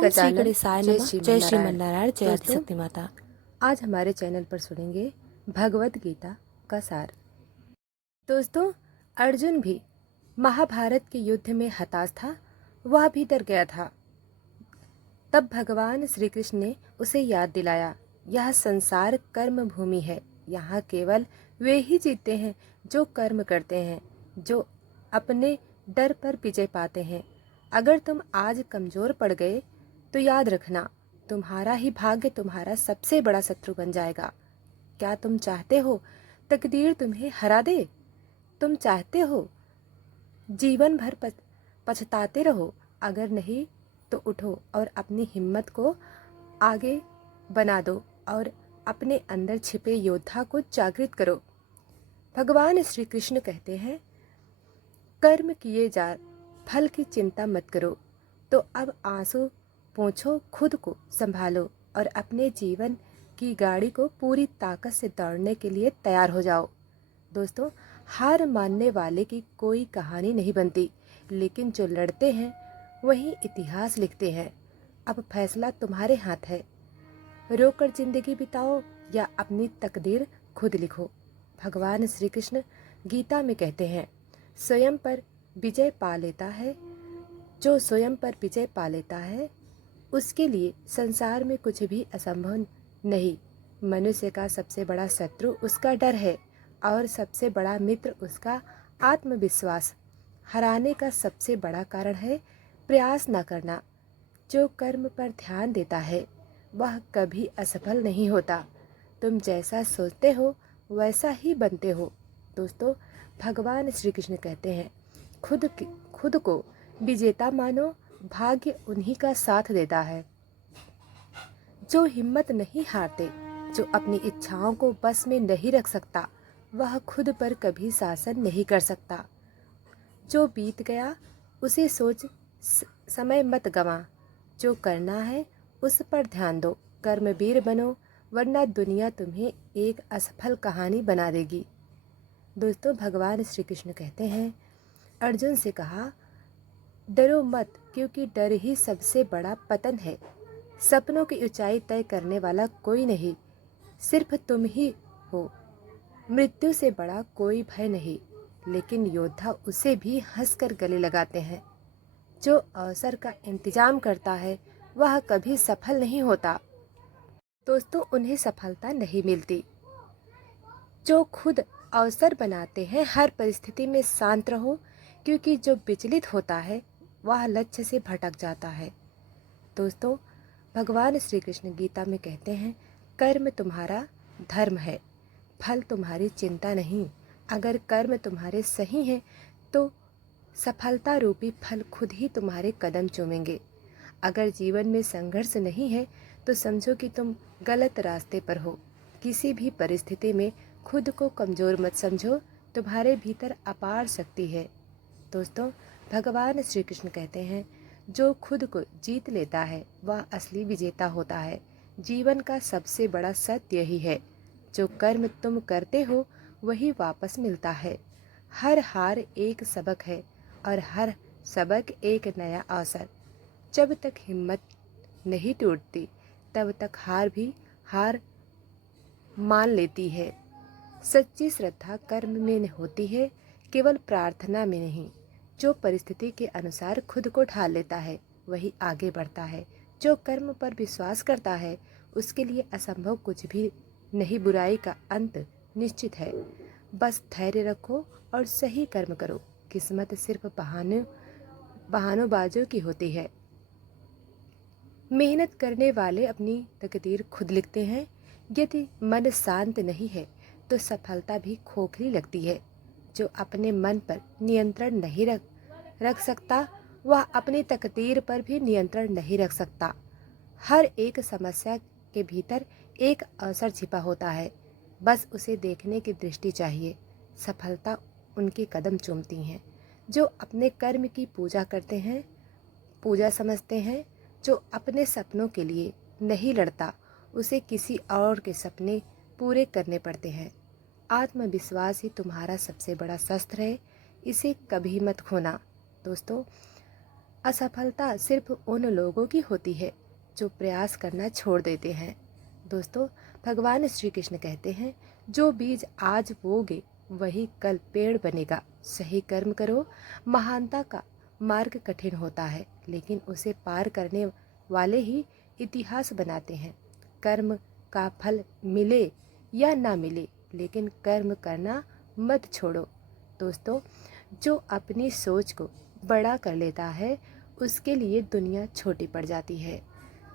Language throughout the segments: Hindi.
ओम श्री गजानन। गणेशाय जय नमः। जय श्रीमन्नारायण। श्रीमन्नारायण। जय दोस्तों, आदिशक्ति माता। आज हमारे चैनल पर सुनेंगे भगवत गीता का सार। दोस्तों, अर्जुन भी महाभारत के युद्ध में हताश था, वह भी डर गया था। तब भगवान श्री कृष्ण ने उसे याद दिलाया, यह संसार कर्म भूमि है। यहाँ केवल वे ही जीतते हैं जो कर्म करते हैं, जो अपने डर पर विजय पाते हैं। अगर तुम आज कमजोर पड़ गए तो याद रखना, तुम्हारा ही भाग्य तुम्हारा सबसे बड़ा शत्रु बन जाएगा। क्या तुम चाहते हो तकदीर तुम्हें हरा दे? तुम चाहते हो जीवन भर पछताते रहो? अगर नहीं तो उठो और अपनी हिम्मत को आगे बना दो और अपने अंदर छिपे योद्धा को जागृत करो। भगवान श्री कृष्ण कहते हैं, कर्म किए जा, फल की चिंता मत करो। तो अब आंसू पोंछो, खुद को संभालो और अपने जीवन की गाड़ी को पूरी ताकत से दौड़ने के लिए तैयार हो जाओ। दोस्तों, हार मानने वाले की कोई कहानी नहीं बनती, लेकिन जो लड़ते हैं वही इतिहास लिखते हैं। अब फैसला तुम्हारे हाथ है, रोकर जिंदगी बिताओ या अपनी तकदीर खुद लिखो। भगवान श्री कृष्ण गीता में कहते हैं, स्वयं पर विजय पा लेता है, जो स्वयं पर विजय पा लेता है उसके लिए संसार में कुछ भी असंभव नहीं। मनुष्य का सबसे बड़ा शत्रु उसका डर है और सबसे बड़ा मित्र उसका आत्मविश्वास। हराने का सबसे बड़ा कारण है प्रयास न करना। जो कर्म पर ध्यान देता है वह कभी असफल नहीं होता। तुम जैसा सोचते हो वैसा ही बनते हो। दोस्तों, भगवान श्री कृष्ण कहते हैं, खुद को विजेता मानो, भाग्य उन्हीं का साथ देता है। जो हिम्मत नहीं हारते, जो अपनी इच्छाओं को बस में नहीं रख सकता, वह खुद पर कभी शासन नहीं कर सकता। जो बीत गया उसे सोच समय मत गवा। जो करना है उस पर ध्यान दो। कर्मवीर बनो, वरना दुनिया तुम्हें एक असफल कहानी बना देगी। दोस्तों, भगवान श्री कृष्ण कहते हैं, अर्जुन से कहा, डरो मत, क्योंकि डर ही सबसे बड़ा पतन है। सपनों की ऊंचाई तय करने वाला कोई नहीं, सिर्फ तुम ही हो। मृत्यु से बड़ा कोई भय नहीं, लेकिन योद्धा उसे भी हंसकर गले लगाते हैं। जो अवसर का इंतजाम करता है वह कभी सफल नहीं होता। दोस्तों, उन्हें सफलता नहीं मिलती। जो खुद अवसर बनाते हैं, हर परिस्थिति में शांत रहो, क्योंकि जो विचलित होता है वह लक्ष्य से भटक जाता है। दोस्तों, भगवान श्री कृष्ण गीता में कहते हैं, कर्म तुम्हारा धर्म है, फल तुम्हारी चिंता नहीं। अगर कर्म तुम्हारे सही हैं तो सफलता रूपी फल खुद ही तुम्हारे कदम चूमेंगे। अगर जीवन में संघर्ष नहीं है तो समझो कि तुम गलत रास्ते पर हो। किसी भी परिस्थिति में खुद को कमज़ोर मत समझो, तुम्हारे भीतर अपार शक्ति है। दोस्तों, भगवान श्री कृष्ण कहते हैं, जो खुद को जीत लेता है वह असली विजेता होता है। जीवन का सबसे बड़ा सत्य यही है, जो कर्म तुम करते हो वही वापस मिलता है। हर हार एक सबक है और हर सबक एक नया अवसर। जब तक हिम्मत नहीं टूटती तब तक हार भी हार मान लेती है। सच्ची श्रद्धा कर्म में होती है, केवल प्रार्थना में नहीं। जो परिस्थिति के अनुसार खुद को ढाल लेता है वही आगे बढ़ता है। जो कर्म पर विश्वास करता है उसके लिए असंभव कुछ भी नहीं। बुराई का अंत निश्चित है। बस धैर्य रखो और सही कर्म करो। किस्मत सिर्फ बहानों की होती है। मेहनत करने वाले अपनी तकदीर खुद लिखते हैं। यदि मन शांत नहीं है तो सफलता भी खोखली लगती है। जो अपने मन पर नियंत्रण नहीं रख सकता वह अपनी तकदीर पर भी नियंत्रण नहीं रख सकता। हर एक समस्या के भीतर एक अवसर छिपा होता है, बस उसे देखने की दृष्टि चाहिए। सफलता उनके कदम चूमती हैं जो अपने कर्म की पूजा समझते हैं। जो अपने सपनों के लिए नहीं लड़ता उसे किसी और के सपने पूरे करने पड़ते हैं। आत्मविश्वास ही तुम्हारा सबसे बड़ा शस्त्र है, इसे कभी मत खोना। दोस्तों, असफलता सिर्फ उन लोगों की होती है जो प्रयास करना छोड़ देते हैं। दोस्तों, भगवान श्री कृष्ण कहते हैं, जो बीज आज बोगे वही कल पेड़ बनेगा। सही कर्म करो। महानता का मार्ग कठिन होता है, लेकिन उसे पार करने वाले ही इतिहास बनाते हैं। कर्म का फल मिले या ना मिले, लेकिन कर्म करना मत छोड़ो। दोस्तों, जो अपनी सोच को बड़ा कर लेता है उसके लिए दुनिया छोटी पड़ जाती है।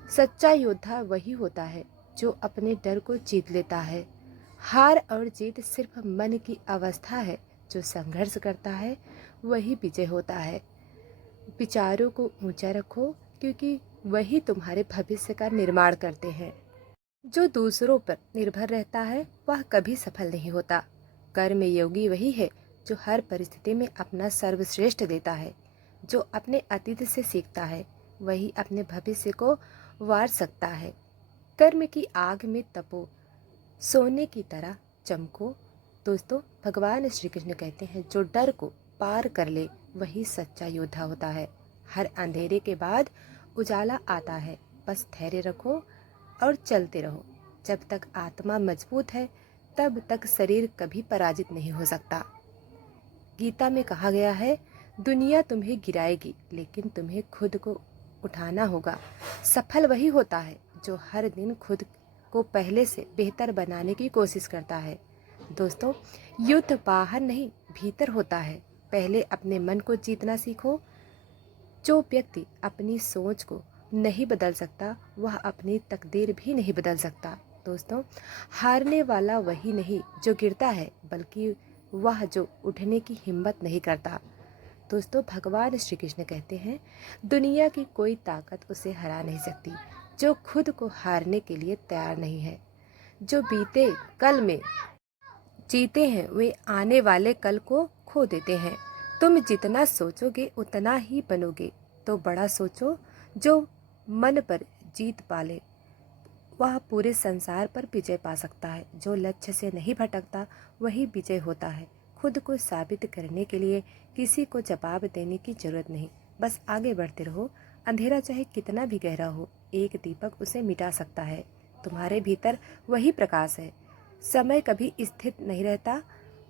सच्चा योद्धा वही होता है जो अपने डर को जीत लेता है। हार और जीत सिर्फ मन की अवस्था है। जो संघर्ष करता है वही विजय होता है। विचारों को ऊंचा रखो, क्योंकि वही तुम्हारे भविष्य का निर्माण करते हैं। जो दूसरों पर निर्भर रहता है वह कभी सफल नहीं होता। कर्मयोगी वही है जो हर परिस्थिति में अपना सर्वश्रेष्ठ देता है। जो अपने अतीत से सीखता है वही अपने भविष्य को वार सकता है। कर्म की आग में तपो, सोने की तरह चमको। दोस्तों, भगवान श्री कृष्ण कहते हैं, जो डर को पार कर ले वही सच्चा योद्धा होता है। हर अंधेरे के बाद उजाला आता है। बस धैर्य रखो और चलते रहो। जब तक आत्मा मजबूत है तब तक शरीर कभी पराजित नहीं हो सकता। गीता में कहा गया है, दुनिया तुम्हें गिराएगी लेकिन तुम्हें खुद को उठाना होगा। सफल वही होता है जो हर दिन खुद को पहले से बेहतर बनाने की कोशिश करता है। दोस्तों, युद्ध बाहर नहीं भीतर होता है। पहले अपने मन को जीतना सीखो। जो व्यक्ति अपनी सोच को नहीं बदल सकता वह अपनी तकदीर भी नहीं बदल सकता। दोस्तों, हारने वाला वही नहीं जो गिरता है, बल्कि वह जो उठने की हिम्मत नहीं करता। दोस्तों, भगवान श्री कृष्ण कहते हैं, दुनिया की कोई ताकत उसे हरा नहीं सकती जो खुद को हारने के लिए तैयार नहीं है। जो बीते कल में जीते हैं वे आने वाले कल को खो देते हैं। तुम जितना सोचोगे उतना ही बनोगे। तो बड़ा सोचो। जो मन पर जीत पाले वह पूरे संसार पर विजय पा सकता है। जो लक्ष्य से नहीं भटकता वही विजय होता है। खुद को साबित करने के लिए किसी को जवाब देने की जरूरत नहीं, बस आगे बढ़ते रहो। अंधेरा चाहे कितना भी गहरा हो, एक दीपक उसे मिटा सकता है। तुम्हारे भीतर वही प्रकाश है। समय कभी स्थिर नहीं रहता।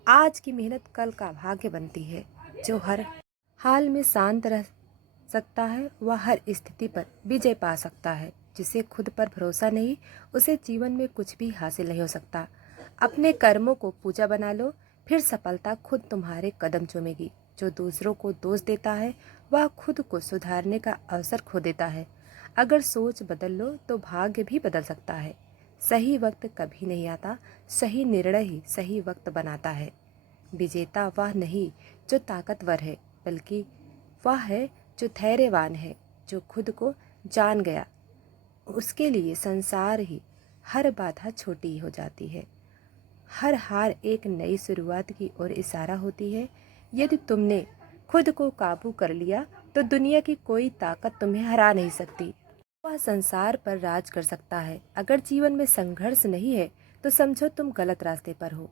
आज की मेहनत कल का भाग्य बनती है। जो हर हाल में शांत रह सकता है वह हर स्थिति पर विजय पा सकता है। जिसे खुद पर भरोसा नहीं, उसे जीवन में कुछ भी हासिल नहीं हो सकता। अपने कर्मों को पूजा बना लो, फिर सफलता खुद तुम्हारे कदम चूमेगी। जो दूसरों को दोष देता है वह खुद को सुधारने का अवसर खो देता है। अगर सोच बदल लो तो भाग्य भी बदल सकता है। सही वक्त कभी नहीं आता, सही निर्णय ही सही वक्त बनाता है। विजेता वह नहीं जो ताकतवर है, बल्कि वह है जो धैर्यवान है। जो खुद को जान गया उसके लिए संसार ही हर बाधा छोटी हो जाती है। हर हार एक नई शुरुआत की ओर इशारा होती है। यदि तुमने खुद को काबू कर लिया तो दुनिया की कोई ताकत तुम्हें हरा नहीं सकती। वह संसार पर राज कर सकता है। अगर जीवन में संघर्ष नहीं है तो समझो तुम गलत रास्ते पर हो।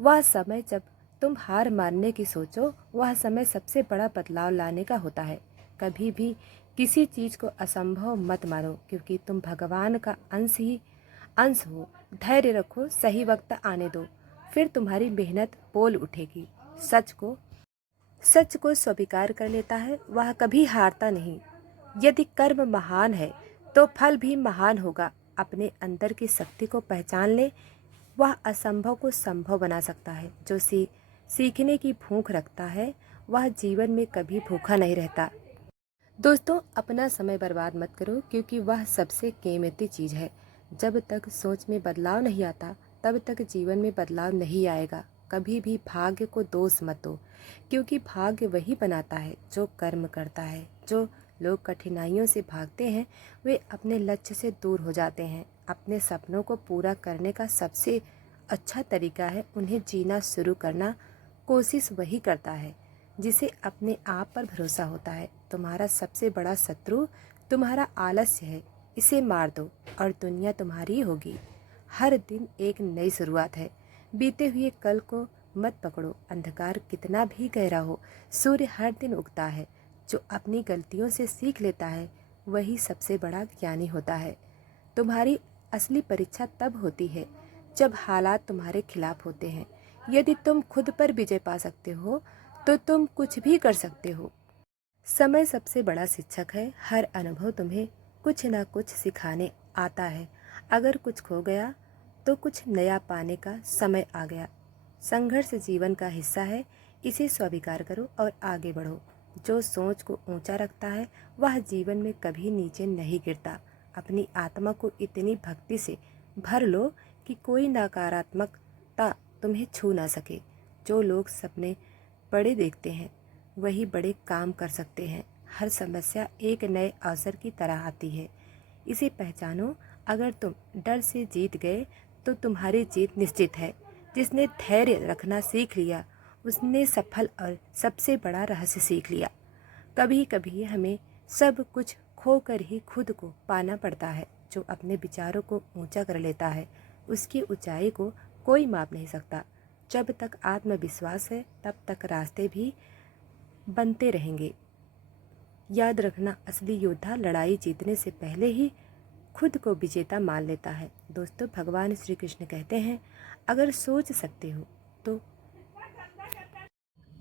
वह समय जब तुम हार मानने की सोचो, वह समय सबसे बड़ा बदलाव लाने का होता है। कभी भी किसी चीज को असंभव मत मानो, क्योंकि तुम भगवान का अंश हो। धैर्य रखो, सही वक्त आने दो, फिर तुम्हारी मेहनत बोल उठेगी। सच को स्वीकार कर लेता है वह कभी हारता नहीं। यदि कर्म महान है तो फल भी महान होगा। अपने अंदर की शक्ति को पहचान ले, वह असंभव को संभव बना सकता है। जो सीखने की भूख रखता है वह जीवन में कभी भूखा नहीं रहता। दोस्तों, अपना समय बर्बाद मत करो, क्योंकि वह सबसे कीमती चीज़ है। जब तक सोच में बदलाव नहीं आता तब तक जीवन में बदलाव नहीं आएगा। कभी भी भाग्य को दोष मत दो, क्योंकि भाग्य वही बनाता है जो कर्म करता है। जो लोग कठिनाइयों से भागते हैं वे अपने लक्ष्य से दूर हो जाते हैं। अपने सपनों को पूरा करने का सबसे अच्छा तरीका है उन्हें जीना शुरू करना। कोशिश वही करता है जिसे अपने आप पर भरोसा होता है। तुम्हारा सबसे बड़ा शत्रु तुम्हारा आलस्य है। इसे मार दो और दुनिया तुम्हारी होगी। हर दिन एक नई शुरुआत है। बीते हुए कल को मत पकड़ो। अंधकार कितना भी गहरा हो, सूर्य हर दिन उगता है। जो अपनी गलतियों से सीख लेता है वही सबसे बड़ा ज्ञानी होता है। तुम्हारी असली परीक्षा तब होती है जब हालात तुम्हारे खिलाफ होते हैं। यदि तुम खुद पर विजय पा सकते हो तो तुम कुछ भी कर सकते हो। समय सबसे बड़ा शिक्षक है। हर अनुभव तुम्हें कुछ ना कुछ सिखाने आता है। अगर कुछ खो गया तो कुछ नया पाने का समय आ गया। संघर्ष जीवन का हिस्सा है, इसे स्वीकार करो और आगे बढ़ो। जो सोच को ऊंचा रखता है वह जीवन में कभी नीचे नहीं गिरता। अपनी आत्मा को इतनी भक्ति से भर लो कि कोई नकारात्मकता तुम्हें छू ना सके। जो लोग सपने बड़े देखते हैं वही बड़े काम कर सकते हैं। हर समस्या एक नए अवसर की तरह आती है, इसे पहचानो। अगर तुम डर से जीत गए तो तुम्हारी जीत निश्चित है। जिसने धैर्य रखना सीख लिया उसने सफल और सबसे बड़ा रहस्य सीख लिया। कभी कभी हमें सब कुछ खोकर ही खुद को पाना पड़ता है। जो अपने विचारों को ऊंचा कर लेता है उसकी ऊंचाई को कोई माप नहीं सकता। जब तक आत्मविश्वास है तब तक रास्ते भी बनते रहेंगे। याद रखना, असली योद्धा लड़ाई जीतने से पहले ही खुद को विजेता मान लेता है। दोस्तों, भगवान श्री कृष्ण कहते हैं, अगर सोच सकते हो तो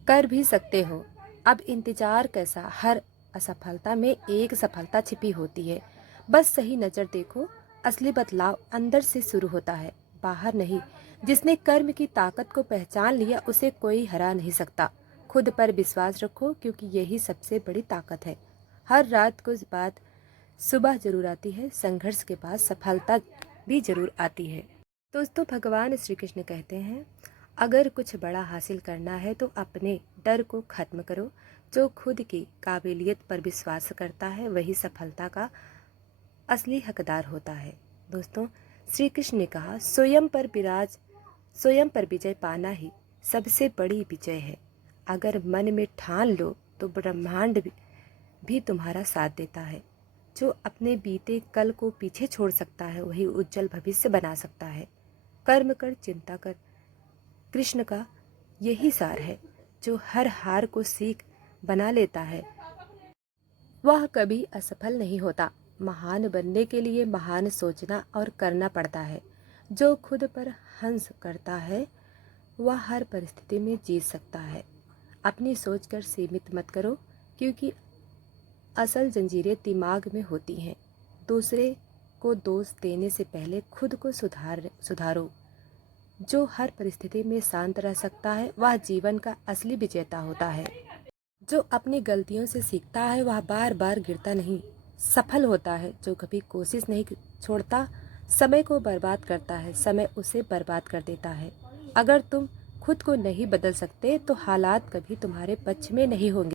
कर भी सकते हो। अब इंतजार कैसा, हर असफलता में एक सफलता छिपी होती है। बस सही नज़र देखो। असली बदलाव अंदर से शुरू होता है, बाहर नहीं। जिसने कर्म की ताकत को पहचान लिया उसे कोई हरा नहीं सकता। खुद पर विश्वास रखो क्योंकि यही सबसे बड़ी ताकत है। हर रात कुछ बात सुबह जरूर आती है, संघर्ष के बाद सफलता भी जरूर आती है। दोस्तों, भगवान श्री कृष्ण कहते हैं, अगर कुछ बड़ा हासिल करना है तो अपने डर को खत्म करो। जो खुद की काबिलियत पर विश्वास करता है वही सफलता का असली हकदार होता है। दोस्तों, श्री कृष्ण ने कहा, स्वयं पर विजय पाना ही सबसे बड़ी विजय है। अगर मन में ठान लो तो ब्रह्मांड भी तुम्हारा साथ देता है। जो अपने बीते कल को पीछे छोड़ सकता है वही उज्जवल भविष्य बना सकता है। कर्म कर, चिंता कर, कृष्ण का यही सार है। जो हर हार को सीख बना लेता है वह कभी असफल नहीं होता। महान बनने के लिए महान सोचना और करना पड़ता है। जो खुद पर हंस करता है वह हर परिस्थिति में जीत सकता है। अपनी सोच कर सीमित मत करो क्योंकि असल जंजीरें दिमाग में होती हैं। दूसरे को दोष देने से पहले खुद को सुधारो। जो हर परिस्थिति में शांत रह सकता है वह जीवन का असली विजेता होता है। जो अपनी गलतियों से सीखता है वह बार बार गिरता नहीं, सफल होता है। जो कभी कोशिश नहीं छोड़ता समय को बर्बाद करता है, समय उसे बर्बाद कर देता है। अगर तुम खुद को नहीं बदल सकते तो हालात कभी तुम्हारे पक्ष में नहीं होंगे।